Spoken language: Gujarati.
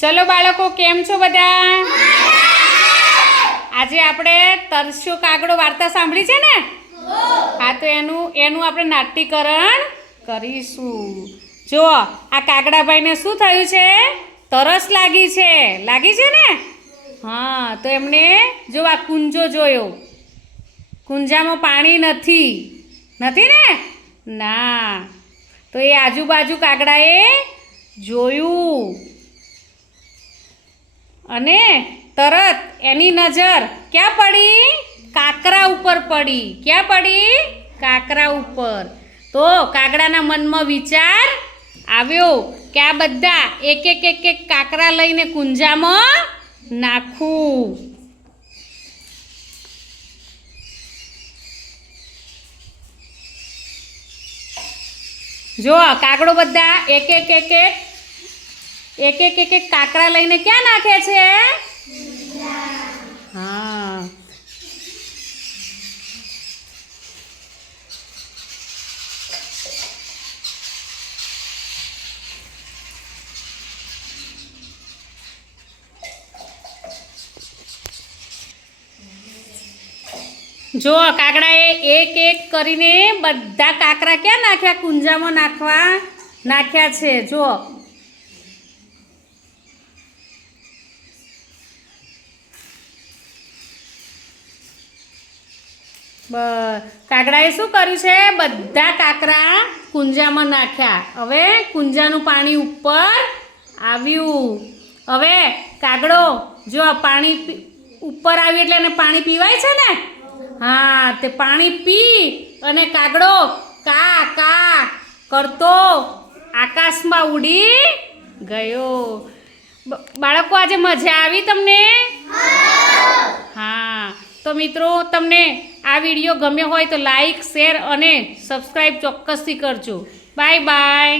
ચલો બાળકો, કેમ છો બધા? આજે આપણે તરસ્યો કાગડો વાર્તા સાંભળી છે ને? હા, તો એનું આપણે નાટ્યકરણ કરીશું. જો આ કાગડાભાઈને શું થયું છે? તરસ લાગી છે ને? હા, તો એમને જો આ કુંજો જોયો. કુંજામાં પાણી નથી ને? ના. તો એ આજુબાજુ કાગડાએ જોયું અને તરત એની નજર ક્યાં પડી? કાકરા ઉપર પડી. ક્યાં પડી? કાકરા ઉપર. તો કાગડાના મનમાં વિચાર આવ્યો કે આ બધા એક એક કાકરા લઈને કુંજામાં નાખું. જો કાગડો બધા એક એક કાકરા લઈને ક્યાં નાખે છે? હા. જો કાગડાએ એક કરીને બધા કાકરા ક્યાં નાખ્યા? કુંજામાં નાખ્યા છે. જો કાગડાએ શું કર્યું છે? બધા કાકરા કુંજામાં નાખ્યા. હવે કુંજાનું પાણી ઉપર આવ્યું. હવે કાગડો જો પાણી ઉપર આવ્યું એટલે એને પાણી પીવાય છે ને? હા, તે પાણી પી અને કાગડો કા કા કરતો આકાશમાં ઉડી ગયો. બાળકો, આજે મજા આવી તમને? હા. તો મિત્રો, તમને આ વિડીયો ગમ્યો હોય તો લાઈક, શેર અને સબસ્ક્રાઈબ ચોક્કસથી કરજો. Bye bye.